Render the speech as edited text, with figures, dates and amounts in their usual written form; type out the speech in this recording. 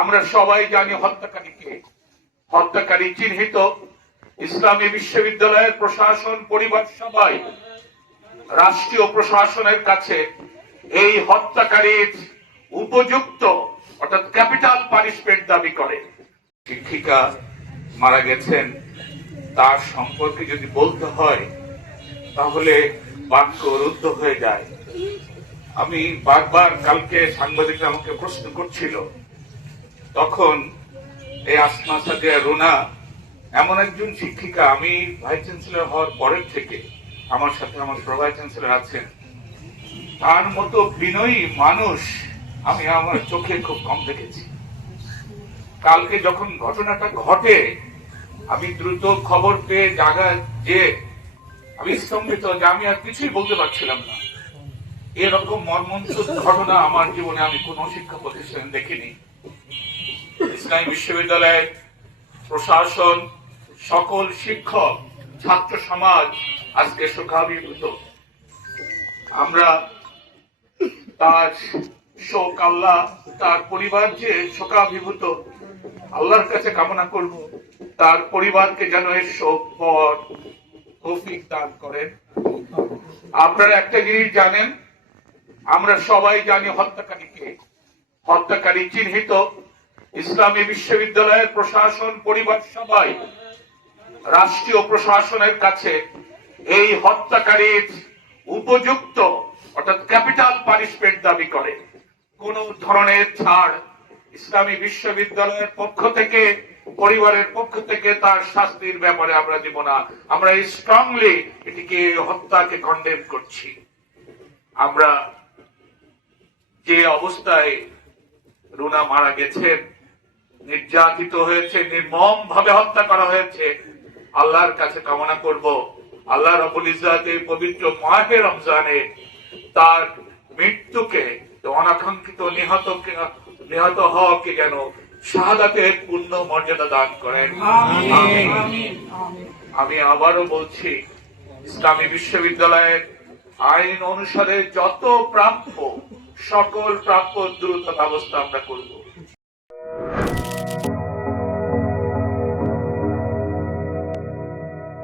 আমরা সবাই জানি হত্যাকারীকে। হত্যাকারী চিহ্নিত। ইসলামী বিশ্ববিদ্যালয়ের প্রশাসন, পরিবার সবাই রাষ্ট্রীয় প্রশাসনের কাছে এই হত্যাকারীর উপযুক্ত অর্থাৎ ক্যাপিটাল পানিশমেন্ট দাবি করে। শিক্ষিকা মারা গেছেন, তার সম্পর্কে যদি বলতে হয় তাহলে বাক্য রুদ্ধ হয়ে যায়। আমি বারবার কালকে সাংবাদিকরা আমাকে প্রশ্ন করছিল, তখন এই আসমা সাদিয়া রুনা এমন একজন শিক্ষিকা, আমি ভাইস চ্যান্সেলর হওয়ার পরের থেকে আমার সাথে আমার প্রভাইস চ্যান্সেলর আছেন, তার মতো বিনয়ী মানুষ আমি আমার চোখে খুব কম দেখেছি। কালকে যখন ঘটনাটা ঘটে আমি দ্রুত খবর পেয়ে জায়গায় যে আমি স্তম্ভিত, যে আমি আর কিছুই বলতে পারছিলাম না। এরকম মর্মন্তুদ ঘটনা আমার জীবনে আমি কোন শিক্ষা প্রতিষ্ঠানে দেখিনি। ইসলামী বিশ্ববিদ্যালয়ের প্রশাসন, সকল শিক্ষক, ছাত্র সমাজ আজকে শোকাভিভূত। আমরা তার শোক, আল্লাহ তার পরিবার যে শোকাভিভূত, আল্লাহর কাছে কামনা করব তার পরিবারকে যেন এর শোক পর তৌফিক দান করেন। আপনারা একটা জিনিস জানেন, আমরা সবাই জানি হত্যাকারীকে। হত্যাকারী চিহ্নিত। ইসলামী বিশ্ববিদ্যালয়ের প্রশাসন, পরিবার সবাই রাষ্ট্রীয় প্রশাসনের কাছে এই হত্যাকারীর উপযুক্ত অর্থাৎ ক্যাপিটাল পানিশমেন্ট দাবি করে। কোন ধরনের ছাড় ইসলামী বিশ্ববিদ্যালয়ের পক্ষ থেকে, পরিবারের পক্ষ থেকে তার শাস্তির ব্যাপারে আমরা দিব না। আমরা স্ট্রংলি এটিকে, হত্যাকে কন্ডেম করছি। আমরা যে অবস্থায় রুনা মারা গেছেন, নির্যাতিত হয়েছে, নির্মম ভাবে হত্যা করা হয়েছে, আল্লাহর কাছে কামনা করব আল্লাহ রাব্বুল ইজ্জত এই পবিত্র মাহে রমজানে তার মৃত্যুকে, অনাকাঙ্ক্ষিত নিহত হওয়াকে যেন শাহাদাতের পূর্ণ মর্যাদা দান করেন। আমি আবারও বলছি, ইসলামী বিশ্ববিদ্যালয়ের আইন অনুসারে যত প্রাপ্য, সকল প্রাপ্য দ্রুত ব্যবস্থা আমরা করব।